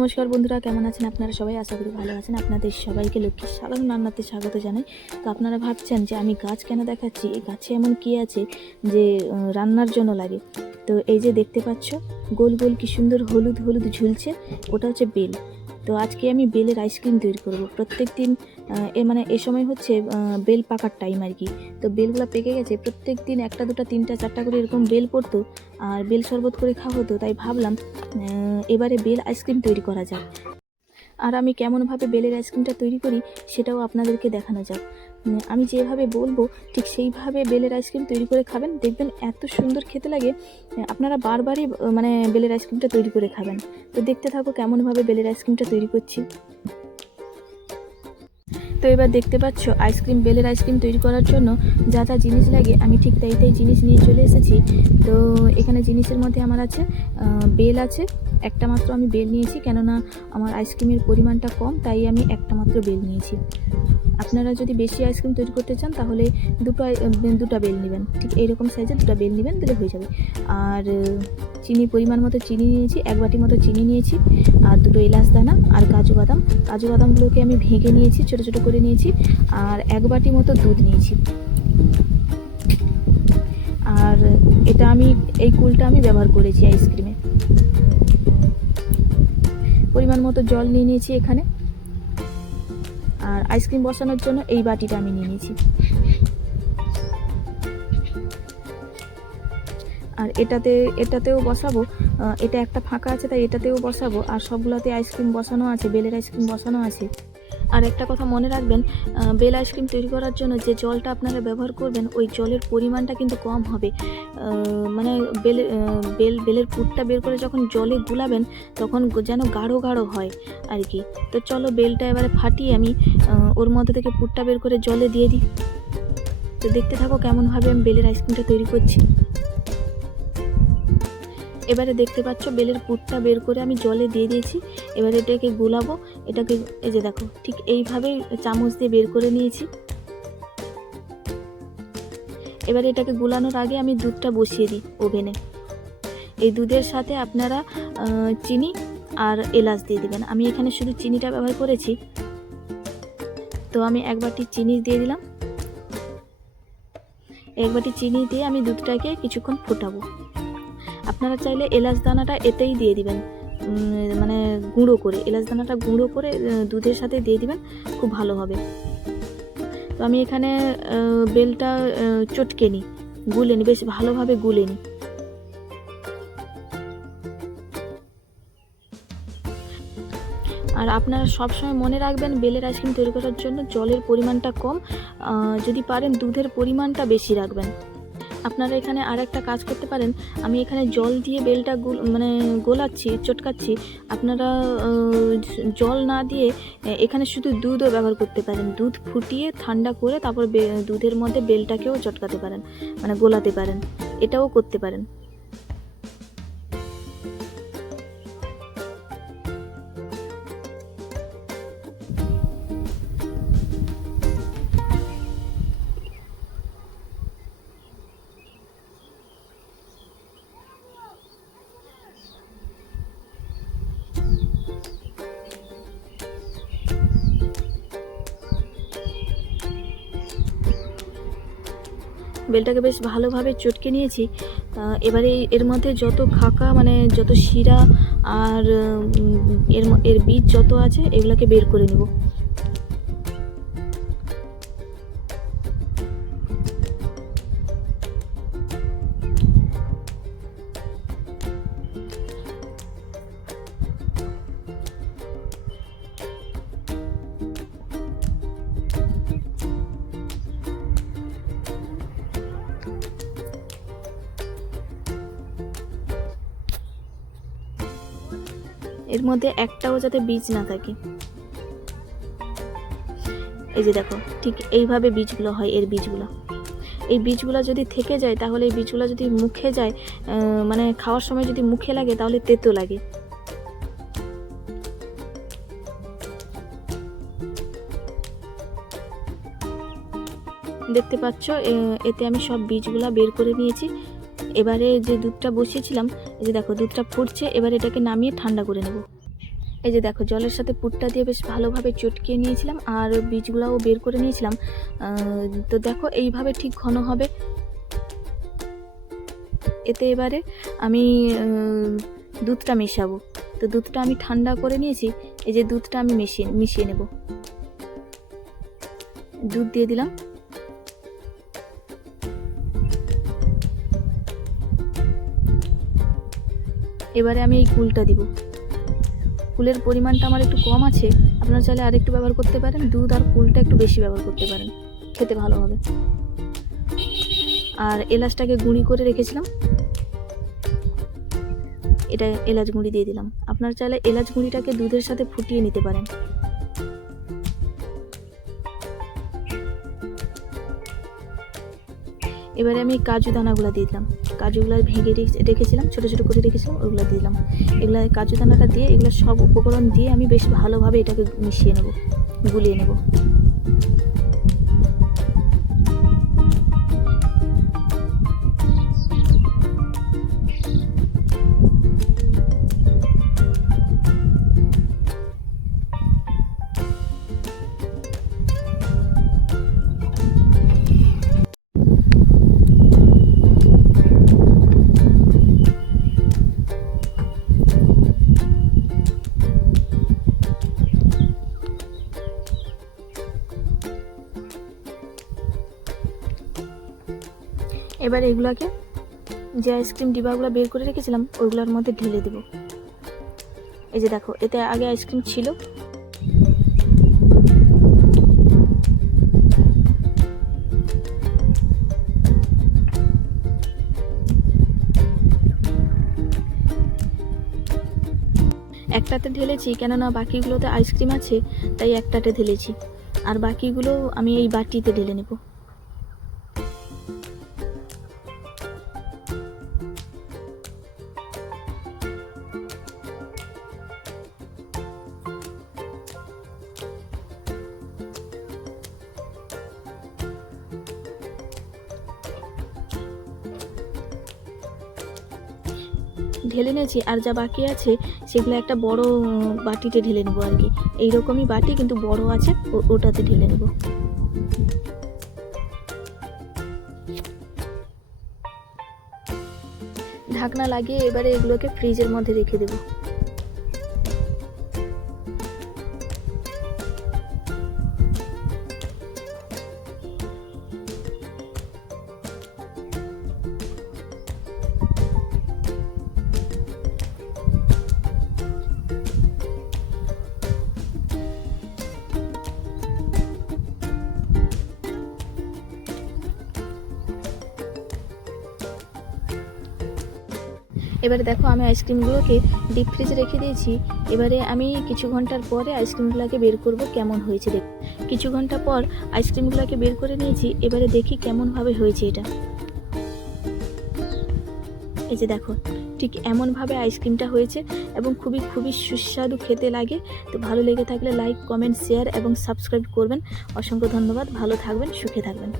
নমস্কার বন্ধুরা, কেমন আছেন আপনারা সবাই? আশা করি ভালো আছেন। আপনাদের সবাইকে লক্ষ্মীর সাধারণ রান্নাতে স্বাগত জানাই। তো আপনারা ভাবছেন যে আমি গাছ কেন দেখাচ্ছি, এই গাছে এমন কী আছে যে রান্নার জন্য লাগে। তো এই যে দেখতে পাচ্ছ গোল গোল কি সুন্দর হলুদ হলুদ ঝুলছে, ওটা হচ্ছে বেল। তো আজকে আমি বেলের আইসক্রিম তৈরি করব। প্রত্যেক দিন এ সময় হচ্ছে বেল পাকার টাইম আর কি। তো বেলগুলো পেকে গেছে, প্রত্যেক দিন একটা দুটা তিনটা চারটা করে এরকম বেল পড়তো আর বেল শরবত করে খাওয়া হতো। তাই ভাবলাম এবারে বেল আইসক্রিম তৈরি করা যাক। আর আমি কেমনভাবে বেলের আইসক্রিমটা তৈরি করি সেটাও আপনাদেরকে দেখানো যাক। আমি যেভাবে বলবো ঠিক সেইভাবে বেলের আইসক্রিম তৈরি করে খাবেন, দেখবেন এত সুন্দর খেতে লাগে, আপনারা বারবারই বেলের আইসক্রিমটা তৈরি করে খাবেন। তো দেখতে থাকো কেমনভাবে বেলের আইসক্রিমটা তৈরি করছি। তো এবার দেখতে পাচ্ছ বেলের আইসক্রিম তৈরি করার জন্য যা যা জিনিস লাগে আমি ঠিক তাই জিনিস নিয়ে চলে এসেছি। তো এখানে জিনিসের মধ্যে আমার আছে বেল আছে, একটা মাত্র আমি বেল নিয়েছি, কেননা আমার আইসক্রিমের পরিমাণটা কম, তাই আমি একটা মাত্র বেল নিয়েছি। আপনারা যদি বেশি আইসক্রিম তৈরি করতে চান তাহলে দুটো বেল নেবেন, ঠিক এইরকম সাইজের দুটো বেল নেবেন, দিলে হয়ে যাবে। আর চিনি পরিমাণ মতো চিনি নিয়েছি, 1 বাটি মতো চিনি নিয়েছি, আর 2 এলাচ দানা আর কাজু বাদামগুলোকে আমি ভেঙে নিয়েছি, ছোটো ছোটো করে নিয়েছি, আর 1 বাটি মতো দুধ নিয়েছি। আর এই কুলটা আমি ব্যবহার করেছি আইসক্রিমে। পরিমাণ মতো জল নিয়ে নিয়েছি এখানে। আর আইসক্রিম বসানোর জন্য এই বাটিটা আমি নিয়ে নিয়েছি। আর এটাতেও বসাবো, এটা একটা ফাঁকা আছে তাই এটাতেও বসাবো, আর সবগুলোতে আইসক্রিম বসানো আছে, বেলের আইসক্রিম বসানো আছে। আর একটা কথা মনে রাখবেন, বেল আইসক্রিম তৈরি করার জন্য যে জলটা আপনারা ব্যবহার করবেন ওই জলের পরিমাণটা কিন্তু কম হবে। বেলের পুরটা বের করে যখন জলে গুলাবেন তখন যেন গাঢ় গাঢ় হয় আর কি। তো চলো বেলটা এবারে ফাটিয়ে আমি ওর মধ্যে থেকে পুরটা বের করে জলে দিয়ে দিই। তো দেখতে থাকো কেমনভাবে আমি বেলের আইসক্রিমটা তৈরি করছি। এবারে দেখতে পাচ্ছ বেলের পুরটা বের করে আমি জলে দিয়ে দিয়েছি। এবারে এটাকে গোলাবো, এটাকে এই যে দেখো ঠিক এইভাবে চামচ দিয়ে বের করে নিয়েছি। এবারে এটাকে গোলানোর আগে আমি দুধটা বসিয়ে দিই ওভেনে। এই দুধের সাথে আপনারা চিনি আর এলাচ দিয়ে দেবেন। আমি এখানে শুধু চিনিটা ব্যবহার করেছি। তো আমি 1 বাটি চিনি দিয়ে দিলাম। 1 বাটি চিনি দিয়ে আমি দুধটাকে কিছুক্ষণ ফোটাবো। আপনারা চাইলে এলাচ দানাটা এতেই দিয়ে দিবেন, গুঁড়ো করে এলাচ দানাটা গুঁড়ো করে দুধের সাথে দিয়ে দিবেন, খুব ভালো হবে। তো আমি এখানে বেলটা চটকে নিই, গুলে নিই, বেশ ভালোভাবে গুলে নিই। আর আপনারা সবসময় মনে রাখবেন বেলের আইসক্রিম তৈরি করার জন্য জলের পরিমাণটা কম, যদি পারেন দুধের পরিমাণটা বেশি রাখবেন। আপনারা এখানে আর একটা কাজ করতে পারেন, আমি এখানে জল দিয়ে বেলটা গোলাচ্ছি, চটকাচ্ছি। আপনারা জল না দিয়ে এখানে শুধু দুধও ব্যবহার করতে পারেন। দুধ ফুটিয়ে ঠান্ডা করে তারপর দুধের মধ্যে বেলটাকেও চটকাতে পারেন, গোলাতে পারেন, এটাও করতে পারেন। বেলটাকে বেশ ভালোভাবে চটকে নিয়েছি। এবারে এর মধ্যে যত খাকা যত শিরা আর এর বীজ যত আছে এগুলোকে বের করে নেব। এর মধ্যে একটাও যাতে বীজ না থাকে। এই যে দেখো ঠিক এইভাবে বীজগুলো হয়। এই বীজগুলো যদি থেকে যায় তাহলে এই বীজগুলো যদি মুখে যায়, খাওয়ার সময় যদি মুখে লাগে তাহলে তেতো লাগে। দেখতে পাচ্ছ এতে আমি সব বীজগুলা বের করে নিয়েছি। এবারে যে দুধটা বসিয়েছিলাম, এই যে দেখো দুধটা ফুটছে, এবার এটাকে নামিয়ে ঠান্ডা করে নেব। এই যে দেখো, জলের সাথে পুরটা দিয়ে বেশ ভালোভাবে চটকিয়ে নিয়েছিলাম আর বীজগুলোও বের করে নিয়েছিলাম। তো দেখো এইভাবে ঠিক ঘন হবে। এতে এবারে আমি দুধটা মেশাবো। তো দুধটা আমি ঠান্ডা করে নিয়েছি। এই যে দুধটা আমি মিশিয়ে নেব। দুধ দিয়ে দিলাম। এবারে আমি এই কুলটা দিব। কুলের পরিমাণটা আমার একটু কম আছে, আপনারা চাইলে আর একটু ব্যবহার করতে পারেন। দুধ আর কুলটা একটু বেশি ব্যবহার করতে পারেন, খেতে ভালো হবে। আর এলাচটাকে গুঁড়ি করে রেখেছিলাম, এটা এলাচ গুঁড়ি দিয়ে দিলাম। আপনারা চাইলে এলাচ গুঁড়িটাকে দুধের সাথে ফুটিয়ে নিতে পারেন। এবারে আমি কাজু দানাগুলো দিয়ে দিলাম। কাজুগুলো ভেঙে রেখেছিলাম, ছোটো ছোটো করে রেখেছিলাম, ওগুলো দিয়ে দিলাম। এগুলো কাজু দানাটা দিয়ে, এগুলো সব উপকরণ দিয়ে আমি বেশ ভালোভাবে এটাকে মিশিয়ে নেব, গুলিয়ে নেব। এবার এগুলোকে, যে আইসক্রিম ডিবাগুলো বের করে রেখেছিলাম ওইগুলোর মধ্যে ঢেলে দেব। এই যে দেখো, এতে আগে আইসক্রিম ছিল। একটাতে ঢেলেছি, কেননা বাকিগুলোতে আইসক্রিম আছে, তাই একটাতে ঢেলেছি। আর বাকিগুলো আমি এই বাটিতে ঢেলে নেব। ঢেলে নিয়েছি, আর যা বাকি আছে সেগুলো একটা বড় বাটিতে ঢেলে নেবো আর কি। এইরকমই বাটি, কিন্তু বড় আছে, ওটাতে ঢেলে নেব। ঢাকনা লাগিয়ে এবারে এগুলোকে ফ্রিজের মধ্যে রেখে দেব। এবারে দেখো, আমি আইসক্রিমগুলোকে ডিপ ফ্রিজে রেখে দিয়েছি। এবারে আমি কিছু ঘন্টার পরে আইসক্রিমগুলোকে বের করব, কেমন হয়েছে দেখ। কিছু ঘন্টা পর আইসক্রিমগুলোকে বের করে নিয়েছি। এবারে দেখি কেমনভাবে হয়েছে এটা। এই যে দেখো, ঠিক এমনভাবে আইসক্রিমটা হয়েছে এবং খুবই খুবই সুস্বাদু খেতে লাগে। তো ভালো লেগে থাকলে লাইক, কমেন্ট, শেয়ার এবং সাবস্ক্রাইব করবেন। অসংখ্য ধন্যবাদ। ভালো থাকবেন, সুখে থাকবেন।